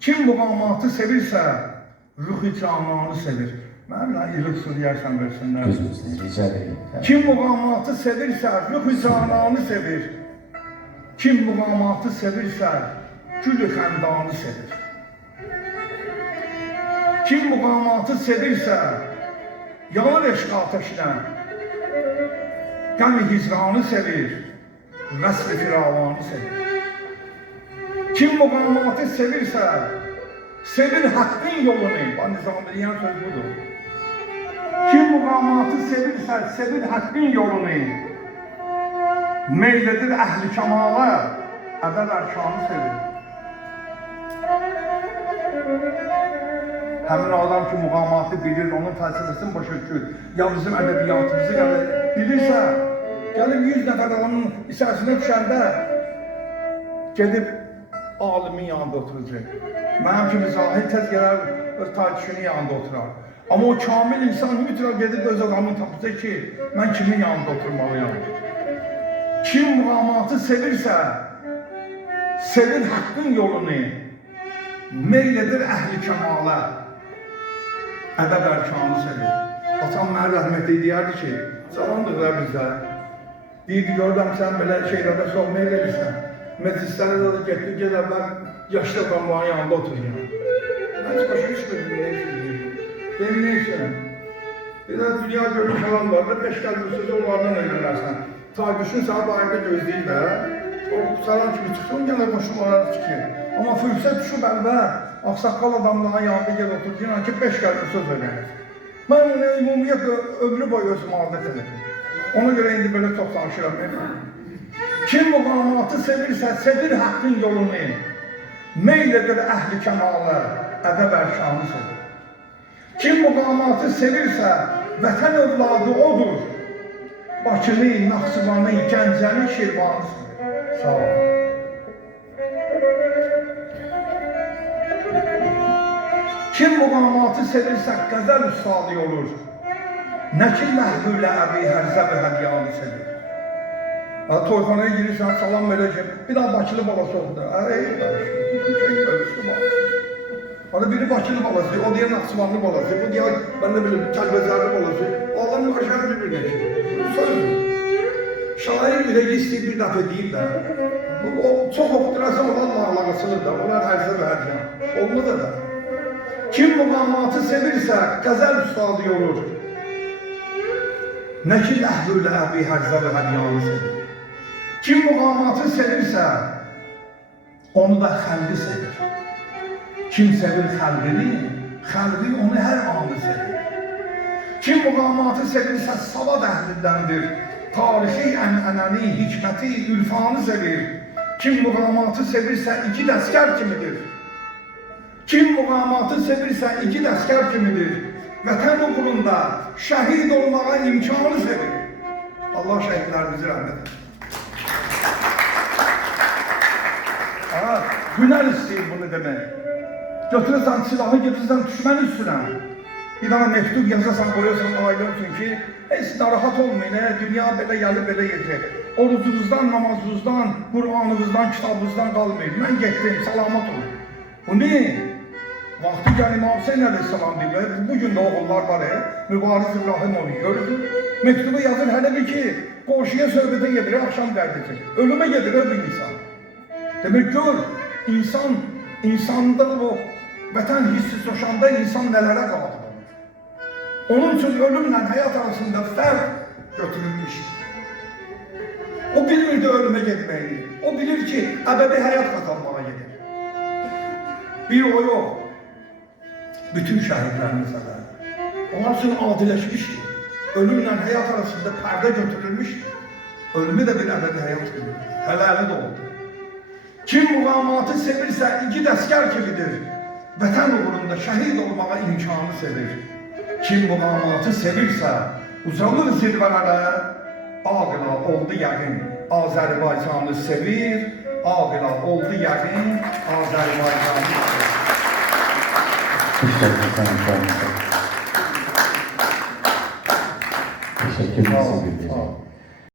Kim muğamatı sevirsə, ruh-i camanı sevir. Mənimlə ilıq sürüyərsən versinlər. Gözünüzü rica edeyim. Kim muğamatı sevirsə, ruh-i camanı sevir. Kim muğamatı sevirsə, gül-ü xəndanı sevir. Kim muğamatı sevirsə, yanır eşq ateşlə. Qəm-i hicranı sevir, vəsl-i firavanı sevir. Kim muğamatı sevirsə, sevir haqqın yolunu. Nizamiliyen söz budur. Kim muğamatı sevirsə, sevir haqqın yolunu. Meyledir əhli kemala, ədəb ərkanı sevir. Həmin adam ki muğamatı bilir, onun fəlsəfəsini başa düşür. Ya bizim ədəbiyyatımızı bilirsə, gəlib 100 nəfər adamın içərisine düşəndə gedib alimin yanında oturacaq. Mənim kimi zahir tez gələr, öz tartışının yanında oturar. Ama o kamil insan mütləq gedib öz adamını tapacaq ki, mən kimin yanında oturmalıyam. Kim muğamatı sevirsə, sevir haqqın yolunu, meyledir əhli kemala, ədəb ərkanı sevir. Atam mənə rəhmətli deyərdi ki, salamdır bizə. Deyirdi, gördüm sən belə şeylərdə çox meyl edirsən. Meclislərə də getdi, gel əvvəl yaşlı adamların yanında oturayım. Mən hiç başa düşmedim, ne işin deyim. Benim ne işin? Bir de dünya görmüş falan var da 5 kelime sözü onlardan öyrənersən. Ta düşün saat ayında gözleyil de. O saran kimi çıxsın, gene boşluqlara çıkıyor. Ama fürsət düşüb əvvəl, aksaqqal adamların yanında gel oturayım ki 5 kelime söz öyrənir. Mən ümumiyyət ömrü boyu özümü adət edim. Ona göre indi böyle çok danışıram. Kim muğamatı sevirsə, sevir haqqın yolunu, meyledir əhli kemala, ədəb ərkanı sevir. Kim muğamatı sevirsə, vətən övladı odur. Bakını, Naxçıvanı, Gəncəni, Şirvanı sevir. Sağ olun. Kim muğamatı sevirsə, qəzəl üstadı olur. Nə ki ləhvülə əbi hərzə və hədiyanı sevir. Toyxanaya girirsən, salam verəcəm. Bir daha Bakılı balası oldu. Orada biri Bakılı balası, o diğer Naxçıvanlı balası, bu diğer ben de bileyim Kəlbəzərli balası. Oğlanın aşağı bir-birine ki. Söz. Şair bile istəyir bir dəfə deyib də. O çox oxuturasa olan lağlağısıdır da. Onlar hərzə və hərcan. Olmadı da. Kim muğamatı sevirsə, qəzəl üstadı olur. Nə ki ləhvülə əbi hərzə və hədiyanı sevir. Kim muğamatı sevirsə, onu da xəlqi sevir. Kim sevir xəlqini, xəlqi onu hər anı sevir. Kim muğamatı sevirsə, savad əhlindəndir. Tarixi, ənənəni, hikməti, ülfanı sevir. Kim muğamatı sevirsə, iki dəskər kimidir. Kim muğamatı sevirsə, iki dəskər kimidir. Vətən uğrunda şəhid olmağa imkanı sevir. Allah şəhidlərimizi rəhmət edir. Hünər istəyir bunu demək. Götürürsən silahı, getirsən düşmən üstünə. Bir dana mektub yazasan, qoyarsan ailə üçün ki, heç narahat olmayın, dünya belə gəlib, belə gedəcək. Orucunuzdan, namazınızdan, Qur'anınızdan, kitabınızdan qalmayın. Mən getdim, salamat olun. Bu ne? Vaxtı gəl İmam Hüseyin əleyhissalam deyir, bugün de oğullar var, Mübariz İbrahimovi gördü. Mektubu yazır, hele bir ki, qoşuya söhbətə gedir, akşam qərdəcək. Ölüme gedir bir insan. Demek gör, insanda o vətən hissi coşanda insan nələrə qalır. Onun için ölümle hayat arasında fərq götürülmüş. O bilmirdi ölüme gitmeyi. O bilir ki, əbədi həyat kazanmağa gedir. Bir o yok. Bütün şəhidlərimiz ələ. Onlar üçün adiləşmişdir. Ölümle hayat arasında pərdə götürülmüşdür. Ölümü de bir əbədi həyat gibi. Hələli de oldu. Kim muğamatı sevirsə, iki dəskər kimidir. Vətən uğrunda şəhid olmağa imkanı sevir. Kim muğamatı sevirsə, uzanır zirvələrə, ağıla oldu yəqin, Azərbaycanı sevir, ağıla oldu yəqin, Azərbaycanı sevir. Teşekkür ederim.